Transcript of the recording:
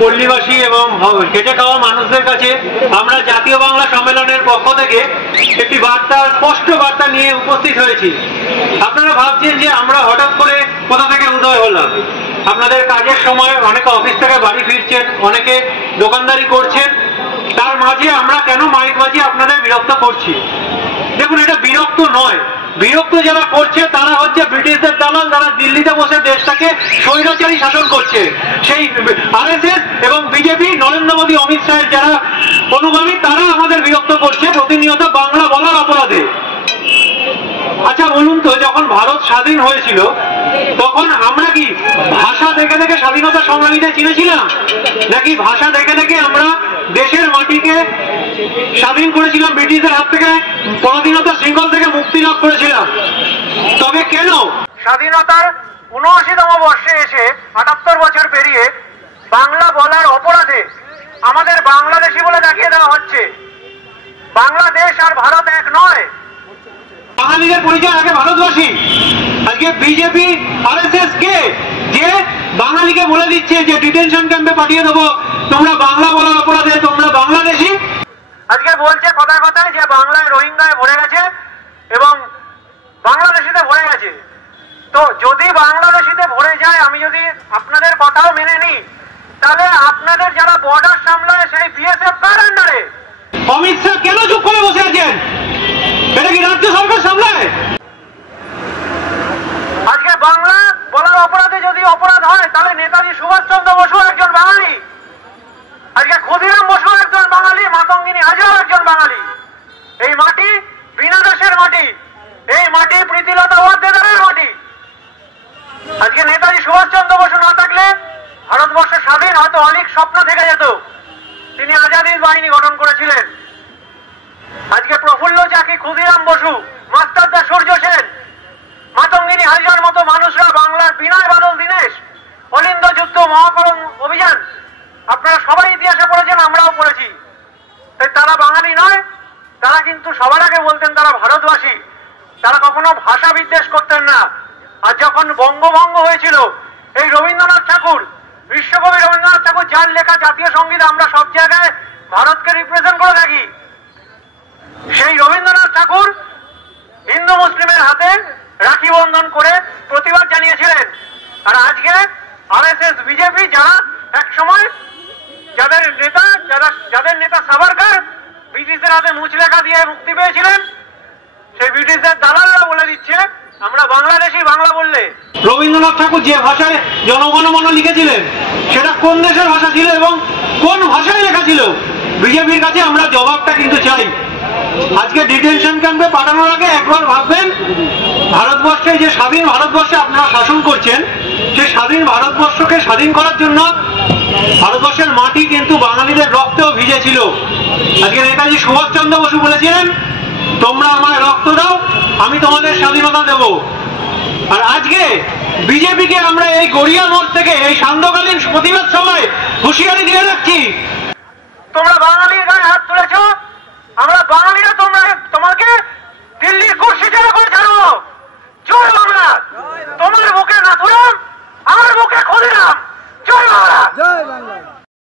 পল্লীবাসী এবং খেটে খাওয়া মানুষদের কাছে আমরা জাতীয় বাংলা সম্মেলনের পক্ষ থেকে একটি বার্তা, স্পষ্ট বার্তা নিয়ে উপস্থিত হয়েছি। আপনারা ভাবছেন যে আমরা হঠাৎ করে কোথা থেকে উদয় হলাম। আপনাদের কাজের সময় অনেকে অফিস থেকে বাড়ি ফিরছেন, অনেকে দোকানদারি করছেন, তার মাঝে আমরা কেন মাইক বাজিয়ে আপনাদের বিরক্ত করছি? দেখুন, এটা বিরক্ত নয়। বিরক্ত যারা করছে তারা হচ্ছে ব্রিটিশদের দালাল, যারা দিল্লিতে বসে দেশটাকে স্বৈরাচারী শাসন করছে। সেই আরএসএস এবং বিজেপি, নরেন্দ্র মোদী, অমিত শাহের যারা অনুগামী, তারা আমাদের বিরক্ত করছে প্রতিনিয়ত বাংলা বলার অপরাধে। আচ্ছা বলুন তো, যখন ভারত স্বাধীন হয়েছিল তখন আমরা কি ভাষা দেখে দেখে স্বাধীনতা সংগ্রামীদের চিনেছিলাম, নাকি ভাষা দেখে দেখে আমরা দেশের মাটিকে স্বাধীন করেছিলাম, ব্রিটিশদের হাত থেকে, পরাধীনতা শৃঙ্খল থেকে মুক্তি লাভ করেছিলাম? তবে কেন স্বাধীনতার ৭৯তম বর্ষে এসে ৭৮ বছর পেরিয়ে বাংলা বলার অপরাধে আমাদের বাংলাদেশি বলে দেখিয়ে দেওয়া হচ্ছে? বাংলাদেশ আর ভারত এক নয়। বাঙালিদের পরিচয় আগে ভারতবাসী। আজকে বিজেপি আরএসএস কে যে বাঙালিকে বলে দিচ্ছে যে ডিটেনশন ক্যাম্পে পাঠিয়ে দেবো, তোমরা বাংলা বলার অপরাধে তোমরা বাংলাদেশি। আজকে বলছে কথায় কথায় যে বাংলায় রোহিঙ্গায় ভরে গেছে এবং বাংলাদেশিতে ভরে গেছে। তো যদি বাংলাদেশিতে ভরে যায়, আমি যদি আপনাদের কথাও মেনে নিই, তাহলে আপনাদের যারা বর্ডার সামলায় সেই বিএসএফ কার আন্ডারে? অমিত শাহ কেন চুপ করে বসে আছেন? এটা কি রাজ্য সরকার সামলায়? আজকে বাংলা বলার অপরাধে যদি অপরাধ হয়, তাহলে নেতাজি সুভাষচন্দ্র বসু একজন বাঙালি, আজকে ক্ষুদিরাম বসু একজন বাঙালি, মাতঙ্গিনী হাজরাও একজন বাঙালি। এই মাটি বিনা দেশের মাটি, এই মাটি প্রীতিলতা ওয়াদ্দেদারের মাটি। আজকে নেতাজি সুভাষচন্দ্র বসু না থাকলে ভারতবর্ষ স্বাধীন হয়তো অনেক স্বপ্ন থেকে যেত। তিনি আজাদ হিন্দ বাহিনী গঠন করেছিলেন। আজকে প্রফুল্ল চাকি, ক্ষুদিরাম বসু, মাস্টারদা সূর্য সেন, মাতঙ্গিনী হাজরার মতো মানুষরা, বাংলার বিনয় বাদল দীনেশ, অলিন্দ যুদ্ধ, মহাকরণ অভিযান, আপনারা সবাই ইতিহাসে পড়েছেন, আমরাও পড়েছি। তাই তারা বাঙালি নয়, তারা কিন্তু সবার আগে বলতেন তারা ভারতবাসী। তারা কখনো ভাষা বিদ্বেষ করতেন না। আর যখন বঙ্গভঙ্গ হয়েছিল, এই রবীন্দ্রনাথ ঠাকুর, বিশ্বকবি রবীন্দ্রনাথ ঠাকুর, যার লেখা জাতীয় সঙ্গীত আমরা সব জায়গায় ভারতকে রিপ্রেজেন্ট করে থাকি, সেই রবীন্দ্রনাথ ঠাকুর হিন্দু মুসলিমের হাতে রাখি বন্ধন করে প্রতিবাদ জানিয়েছিলেন। আর আজকে আরএসএস, বিজেপি, যারা এক সময় যাদের নেতা সাভারকার ব্রিটিশদের হাতে মুচলেখা দিয়ে মুক্তি পেয়েছিলেন, সেই ব্রিটিশদের দালালরা বলে দিচ্ছে আমরা বাংলাদেশি। বাংলা বললে রবীন্দ্রনাথ ঠাকুর যে ভাষায় জনগণমন লিখেছিলেন, সেটা কোন দেশের ভাষা ছিল এবং কোন ভাষায় লেখা ছিল? বিজেপির কাছে আমরা জবাবটা কিন্তু চাই। আজকে ডিটেনশন ক্যাম্পে পাঠানোর আগে একবার ভাববেন, ভারতবর্ষে যে স্বাধীন ভারতবর্ষে আপনারা শাসন করছেন, সেই স্বাধীন ভারতবর্ষকে স্বাধীন করার জন্য ভারতবর্ষের মাটি কিন্তু বাঙালিদের রক্তেও ভিজেছিল। আজকে নেতাজি সুভাষচন্দ্র বসু বলেছিলেন, তোমরা আমায় রক্ত দাও, আমি তোমাদের স্বাধীনতা দেব। আর আজকে বিজেপিকে আমরা এই গড়িয়া মোড় থেকে এই সান্ধ্যকালীন প্রতিবাদ সময় হুঁশিয়ারি দিয়ে রাখছি, তোমরা বাঙালির গায়ে হাত তুলেছ,